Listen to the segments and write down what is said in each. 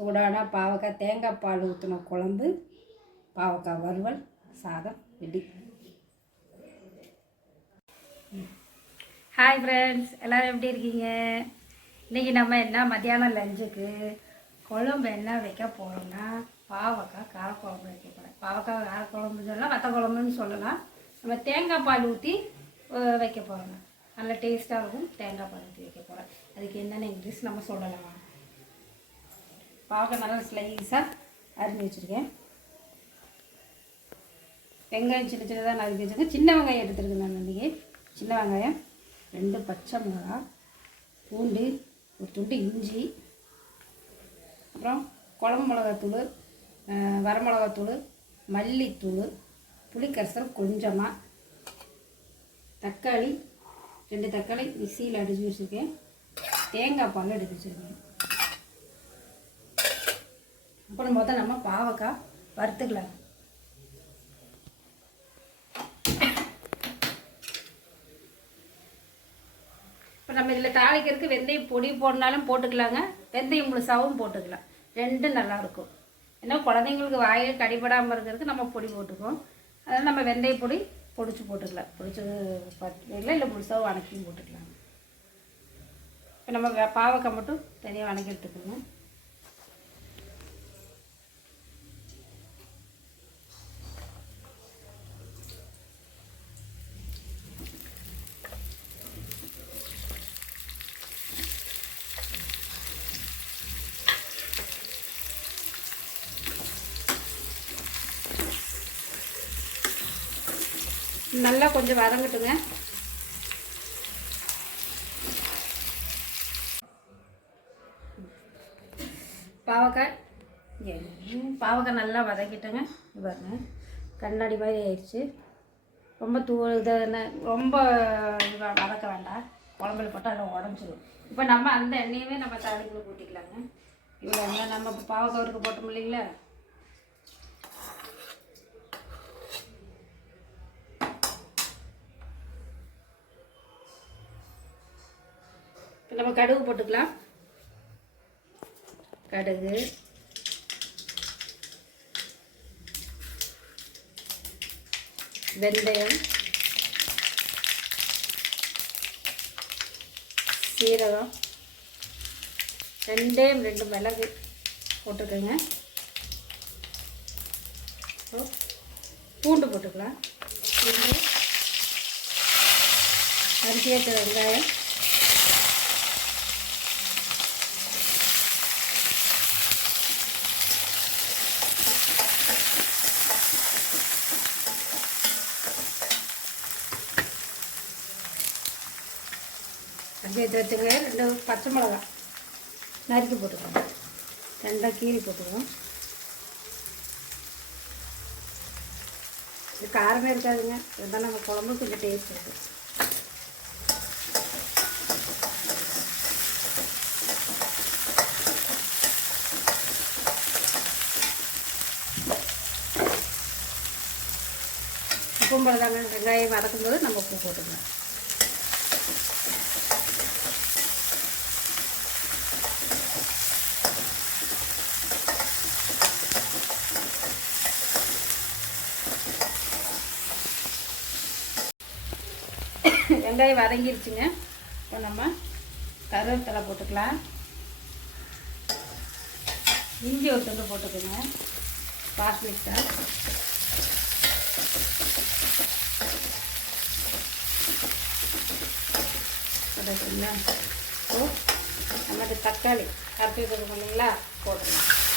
சூடான பாவக்காய் தேங்காய் பால் ஊற்றின குழம்பு பாவக்காய் வறுவல் சாதம் ரெடி ஹாய் ஃப்ரெண்ட்ஸ் எல்லோரும் எப்படி இருக்கீங்க? இன்றைக்கி நம்ம என்ன மத்தியானம் லஞ்சுக்கு குழம்பு என்ன வைக்க போகிறோம்னா பாவக்காய் காரக்குழம்பு வைக்க போகிறேன் பாவக்காய் காரக்குழம்பு சொல்லலாம் வத்த குழம்புன்னு சொல்லலாம். நம்ம தேங்காய் பால் ஊற்றி வைக்க போகிறோங்க நல்ல டேஸ்ட்டாக இருக்கும். தேங்காய் பால் ஊற்றி வைக்க போகிறேன் அதுக்கு என்னென்ன இங்கிலீஷ் நம்ம சொல்லலாம்? பாவக்காய் நல்லா ஸ்லைஸாக அரிஞ்சு வச்சுருக்கேன். வெங்காயம் சின்ன சின்னதாக நறுக்கி வச்சுருக்கேன். சின்ன வெங்காயம் எடுத்துருக்கேன் நான் இன்றைக்கி சின்ன வெங்காயம் ரெண்டு பச்சை மிளகா பூண்டு ஒரு துண்டு இஞ்சி அப்புறம் குழம்பு மிளகாத்தூள் வரமிளகாத்தூள் மல்லித்தூள் புளிக்கரைசல் கொஞ்சமாக தக்காளி ரெண்டு தக்காளி மிக்சியில் அடித்து வச்சுருக்கேன். தேங்காய் பால் எடுத்து வச்சுருக்கேன். அப்புறம் பார்த்தா நம்ம பாவக்காய் வறுத்துக்கலாம் இப்போ நம்ம இதில் தாளிக்கிறதுக்கு வெந்தயம் பொடி போடனாலும் போட்டுக்கலாங்க. வெந்தயம் முழுசாகவும் போட்டுக்கலாம். ரெண்டும் நல்லாயிருக்கும் ஏன்னா குழந்தைங்களுக்கு வாயில் கடிபடாமல் இருக்கிறதுக்கு நம்ம பொடி போட்டுக்குவோம். அதனால் நம்ம வெந்தய பொடி பொடிச்சு போட்டுக்கலாம். பொடிச்சது பட்டியில் இல்லை முழுசாகவும் வணக்கியும் போட்டுக்கலாம். இப்போ நம்ம பாவக்காய் மட்டும் தனியாக வணக்கி எடுத்துக்கணும் நல்லா கொஞ்சம் வதங்கட்டுங்க. பாவக்காய்? இங்கே பாவக்காய் நல்லா வதக்கிட்டேங்க. பாருங்க. கண்ணாடி மாதிரி ஆயிடுச்சு. ரொம்ப தூ இதை ரொம்ப இது வதக்க வேண்டாம். குழம்புல போட்டால் அதில் உடஞ்சிடும் இப்போ நம்ம அந்த எண்ணெயுமே நம்ம தாளிக்குள்ளே கூட்டிக்கலாங்க இவ்வளோ நம்ம இப்போ பாவக்காய் இருக்க போட்டோம் இல்லைங்களா? நம்ம கடுகு போட்டுக்கலாம். கடுகு. வெந்தயம். சீரகம். ரெண்டே ரெண்டு மிளகு போட்டுக்கோங்க. பூண்டு போட்டுக்கலாம். பூண்டு. அரிசி வெங்காயம். அரிசி எடுத்து ரெண்டு பச்சை மிளகா. நறுக்கி போட்டுக்கோங்க. ரெண்டாக கீரி போட்டுக்குவோம் இது காரமே இருக்காதுங்க. இருந்தாலும் நம்ம குழம்பு கொஞ்சம் டேஸ்ட் இருக்குது உப்பும் போதாங்க வெங்காயம் வதக்கும்போது நம்ம உப்பு போட்டுக்கலாம். வெங்காயம் வதங்கிருச்சுங்க. இப்போ நம்ம கருவேப்பிலை போட்டுக்கலாம். இஞ்சி ஒரு துண்டு போட்டுக்கோங்க. பார்ஸ்லிக்ஸா போட்டுங்களா இப்போ நமக்கு தக்காளி கருத்து வச்சுருக்கோம் இல்லைங்களா? போட்டுக்கலாம்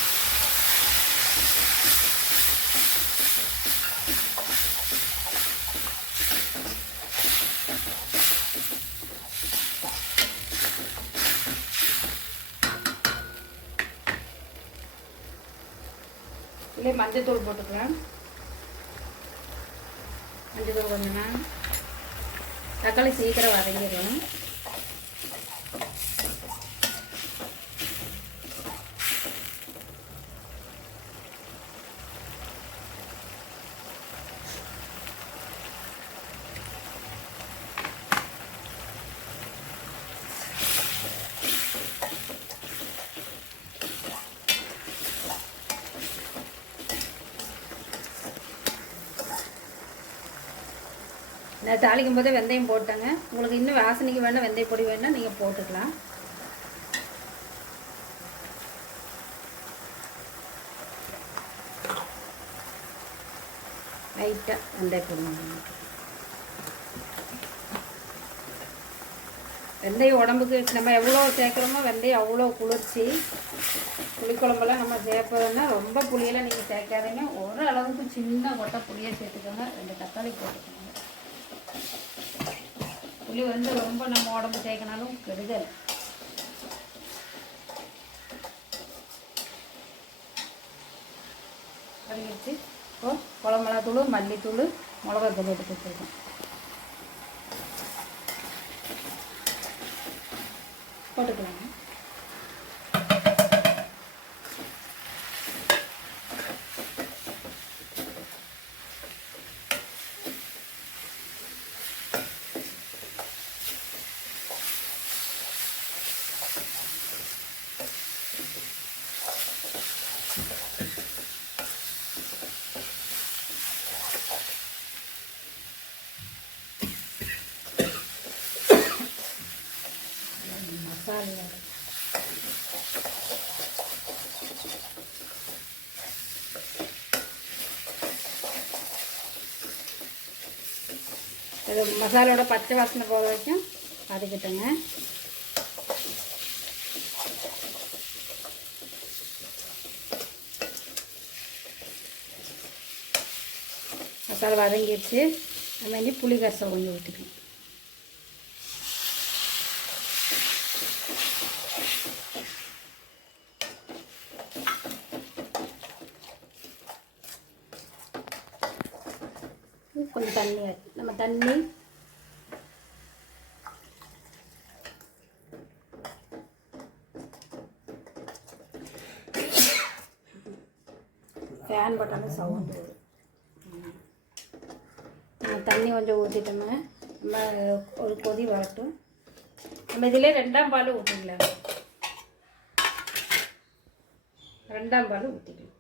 இல்லை மஞ்சத்தூள் போட்டுக்கலாம். மஞ்சத்தூள் கொஞ்சம் தக்காளி சீக்கிரம் வதங்கிடும் நான் தாளிக்கும் போதே வெந்தயம் போட்டேங்க. உங்களுக்கு இன்னும் வாசனைக்கு வேணால் வெந்தய பொடி வேணால் நீங்கள் போட்டுக்கலாம். லைட்டாக வெந்தய பொடி வெந்தயம் உடம்புக்கு நம்ம எவ்வளோ சேர்க்குறோமோ வெந்தயம் அவ்வளோ குளிர்ச்சி. புளிக்குழம்பெல்லாம் நம்ம சேர்ப்பதுன்னா ரொம்ப புளியெல்லாம் நீங்கள் சேர்க்காதீங்க. ஒரு அளவுக்கு சின்ன கொட்டை புளியை சேர்த்துக்கோங்க. ரெண்டு தக்காளி போட்டுக்கோங்க புளி வந்து ரொம்ப நம்ம உடம்பு தேய்க்கனாலும் கெடுதல். கறிச்சு இப்போ குழம்புலாத்தூள் மல்லித்தூள் மிளகாத்தூள் எடுத்து வச்சுருக்கோம். போட்டுக்கலாங்க மசாலா இது மசாலோட பச்சை வாசனை போகிற வரைக்கும் அதுக்கிட்டங்க மசாலா வதங்கிடுச்சு நம்ம வந்து புளி கரைசல் கொஞ்சம் ஊற்றிக்கணும் கொஞ்சம் தண்ணி நம்ம தண்ணி. ஃபேன் போட்டாலும் சவுண்டு வரும் தண்ணி கொஞ்சம் ஊற்றிட்டோங்க நம்ம ஒரு கொதி வரட்டும். நம்ம இதிலே ரெண்டாம் பால் ஊற்றிக்கலாம் ரெண்டாம் பால் ஊற்றிக்கலாம்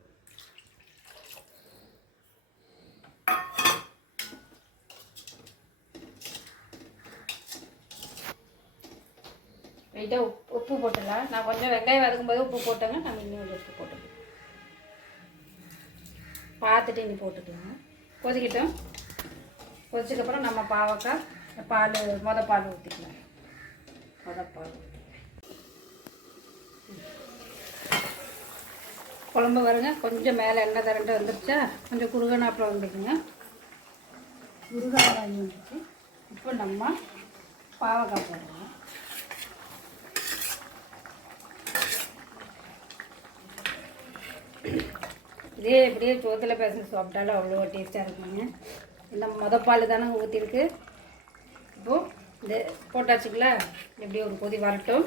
லைட்டாக உப்பு உப்பு போட்டுடலாம். நான் கொஞ்சம் வெங்காயம் வதக்கும்போது உப்பு போட்டேங்க நம்ம இன்னும் கொஞ்சம் உப்பு போட்டுக்கலாம். பார்த்துட்டு இனி போட்டுக்கலாம். கொதிக்கிட்டோம். கொதிச்சதுக்கப்புறம் நம்ம பாவக்காய் பால் மொத பால் ஊற்றிக்கலாம் மொத பால். குழம்பு வருங்க கொஞ்சம் மேலே எண்ணெய் திரண்டு வந்துருச்சா? கொஞ்சம் குருகனாப்பில் வந்துருக்குங்க. குறுகாய் வந்துருச்சு. இப்போ நம்ம பாவக்காய் போடுறோம் இதே இப்படியே சோத்தில் பேச சாப்பிட்டாலும் அவ்வளோ டேஸ்ட்டாக இருக்குங்க. இந்த மொத பால் தானே ஊற்றிருக்கு இப்போது இந்த போட்டாச்சுங்களா? இப்படியே ஒரு கொதி வரட்டும்.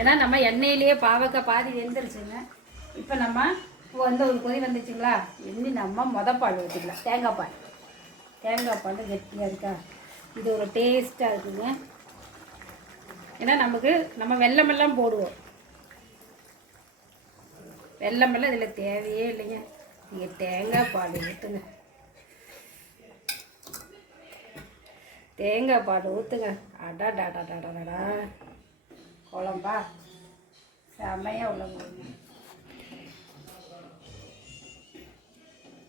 ஏன்னா நம்ம எண்ணெயிலேயே பாவக்காய் பாதி வெந்துருச்சுங்க. இப்போ நம்ம இப்போ வந்து ஒரு கொதி வந்துச்சுங்களா? இன்னி நம்ம மொத பால் ஊற்றிக்கலாம் தேங்காய் பால். தேங்காய் பால் கெட்டியாக இருக்கா? இது ஒரு டேஸ்ட்டாக இருக்குங்க. ஏன்னா நமக்கு நம்ம வெள்ளமெல்லாம் போடுவோம். வெள்ளமெல்லாம் இதில் தேவையே இல்லைங்க. நீங்கள் தேங்காய் பால் ஊற்றுங்க தேங்காய் பால் ஊற்றுங்க அடா டாடா டாடா டாடா குழம்பா? செமையாக உள்ள போடுங்க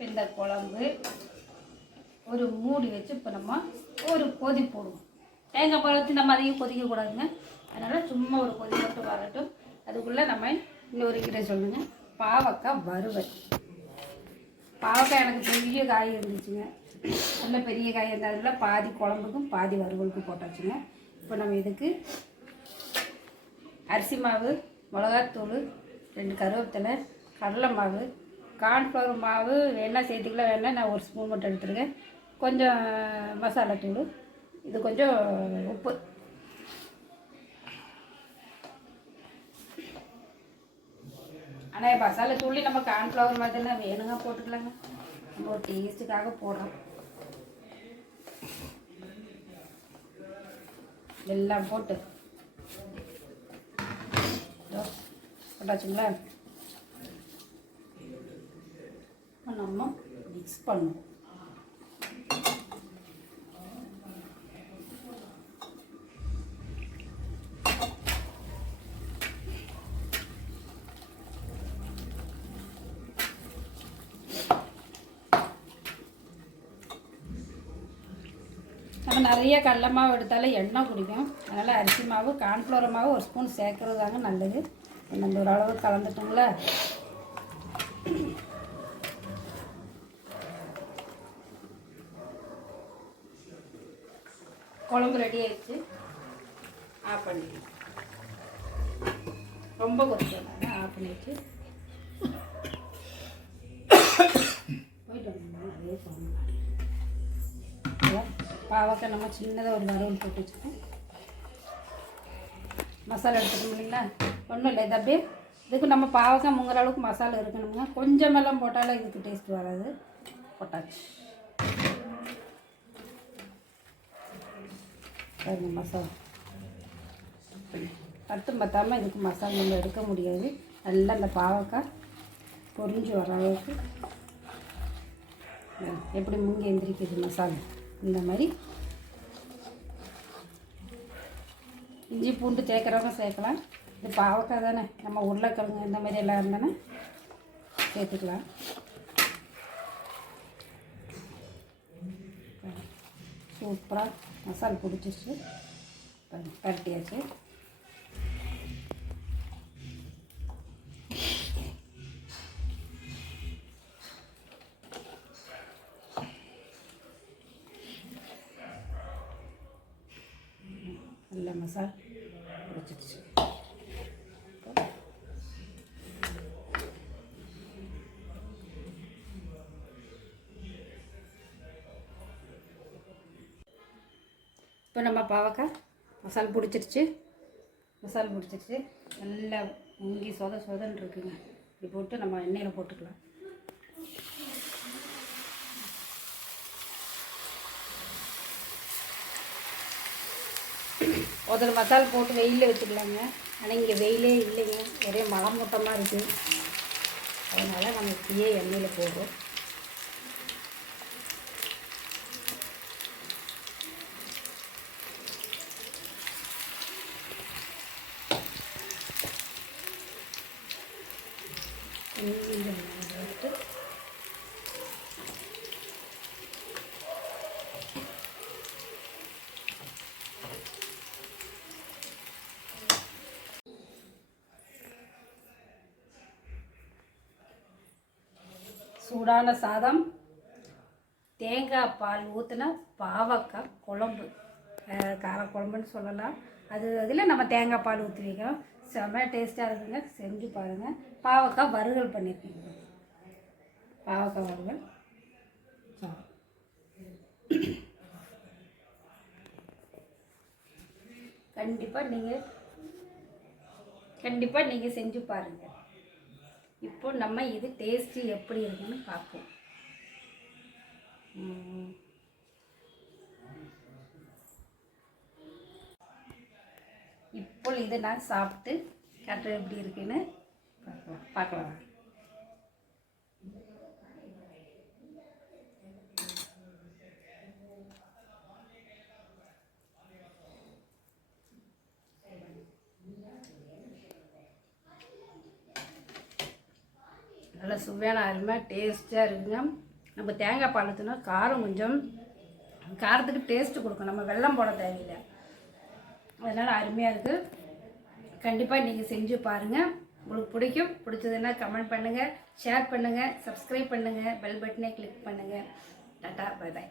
இந்த குழம்பு ஒரு மூடி வச்சு இப்போ நம்ம ஒரு கொதி போடுவோம். தேங்காய் பால் ஊற்றி நம்ம அதையும் கொதிக்கக்கூடாதுங்க அதனால் சும்மா ஒரு கொதி மட்டும் வரட்டும். அதுக்குள்ளே நம்ம இன்னொரு கிட்ட சொல்லுங்கள் பாவக்காய் வறுவல். பாவக்காய் எனக்கு பெரிய காய் இருந்துச்சுங்க. நல்ல பெரிய காய் இருந்ததுல பாதி குழம்புக்கும் பாதி வறுவலுக்கும் போட்டாச்சுங்க. இப்போ நம்ம இதுக்கு அரிசி மாவு மிளகாத்தூள் ரெண்டு கருவேப்பிலை கடலை மாவு கார்ன்ஃப்ளவர் மாவு வேணால் சேர்த்துக்கலாம் வேணால் நான் ஒரு ஸ்பூன் மட்டும் எடுத்துருக்கேன். கொஞ்சம் மசாலா தூள் இது கொஞ்சம் உப்பு. ஆனால் மசாலா துள்ளி நம்ம கார்ன்ஃப்ளவர் மாதிரிலாம் வேணுங்க போட்டுக்கலாங்க? நம்ம ஒரு டேஸ்ட்டுக்காக போடுறோம். எல்லாம் போட்டு. போட்டாச்சுங்களா? நம்ம மிக்ஸ் பண்ணுவோம். நம்ம நிறைய கடல மாவு எடுத்தாலே எண்ணெய் குடிக்கும். அதனால் அரிசி மாவு கார்ன்ஃப்ளவர் மாவு ஒரு ஸ்பூன் சேர்க்கறது தாங்க நல்லது. நம்ம ஓரளவு அளவு கலந்துட்டோங்களா குழம்பு ரெடி ஆயிடுச்சு. ஆஃப் பண்ணிடுவோம் ரொம்ப கொஞ்சம் ஆஃப் பண்ணிடுச்சு. போயிட்டு வந்தோம்னா அதே சொன்னோம் பாவக்காய் நம்ம சின்னதாக ஒரு வறுவல் போட்டு வச்சுக்கோம் மசாலா எடுத்துக்கணும் இல்லைங்களா? ஒன்றும் இல்லை. இது அப்படியே இதுக்கு நம்ம பாவக்காய் முங்குற அளவுக்கு மசாலா இருக்கணுங்க. கொஞ்சமெல்லாம் போட்டாலும் இதுக்கு டேஸ்ட் வராது. போட்டாச்சு. பாருங்க மசாலா. பத்தும் பத்தாமல் இதுக்கு மசாலா நம்ம எடுக்க முடியாது. நல்லா அந்த பாவக்காய் பொறிஞ்சு வர அளவுக்கு. எப்படி முங்கி எந்திரிக்குது மசாலா? இந்த மாதிரி. இஞ்சி பூண்டு சேர்க்குறவங்க சேர்க்கலாம். இது பாவக்காய் தானே. நம்ம உருளைக்கிழங்கு இந்த மாதிரி எல்லாம் இருந்தானே சேர்த்துக்கலாம். சூப்பராக மசாலா பிடிச்சிருச்சு. பரட்டியாச்சு. நல்ல மசால் பிடிச்சிருச்சு இப்போ நம்ம பாவக்காய் மசால் பிடிச்சிருச்சு மசாலா பிடிச்சிருச்சு நல்லா முங்கி சொத சொதன்னு இருக்குங்க. இப்படி போட்டு நம்ம எண்ணெயில் போட்டுக்கலாம். ஒருத்தர் மசாலா போட்டு வெயிலில் வச்சுக்கலாங்க. ஆனால் இங்கே வெயிலே இல்லைங்க. ஒரே மழை மூட்டமாக இருக்குது அதனால் நம்ம இப்படியே எண்ணெயில் போடுறோம். கொஞ்சம் போட்டு சூடான சாதம் தேங்காய் பால் ஊற்றின பாவக்காய் குழம்பு. அஹ் கார குழம்புன்னு சொல்லலாம். அது அதில் நம்ம தேங்காய் பால் ஊற்றி வைக்கிறோம் செம்ம டேஸ்ட்டாக இருக்குங்க. செஞ்சு பாருங்கள் பாவக்காய் வறுவல் பண்ணியிருக்கீங்க பாவக்காய் வறுவல். கண்டிப்பாக நீங்கள் கண்டிப்பாக நீங்கள் செஞ்சு பாருங்கள் இப்போ நம்ம இது டேஸ்ட்டு எப்படி இருக்குன்னு பார்ப்போம். இப்போ இதை நான் சாப்பிட்டு கட்டுறது எப்படி இருக்குன்னு பார்க்கலாம். பார்க்கலாம். நல்லா சுவையான அருமையாக டேஸ்ட்டாக இருக்குங்க. நம்ம தேங்காய் பால் ஊற்றினா காரம் கொஞ்சம் காரத்துக்கு டேஸ்ட்டு கொடுக்கும். நம்ம வெள்ளம் போட தேவையில்லை. அதனால் அருமையாக இருக்குது கண்டிப்பாக நீங்கள் செஞ்சு பாருங்கள் உங்களுக்கு பிடிக்கும் பிடிச்சதுன்னா கமெண்ட் பண்ணுங்கள் ஷேர் பண்ணுங்கள் சப்ஸ்கிரைப் பண்ணுங்கள் பெல் பட்டனை கிளிக் பண்ணுங்கள் டாட்டா பை பாய்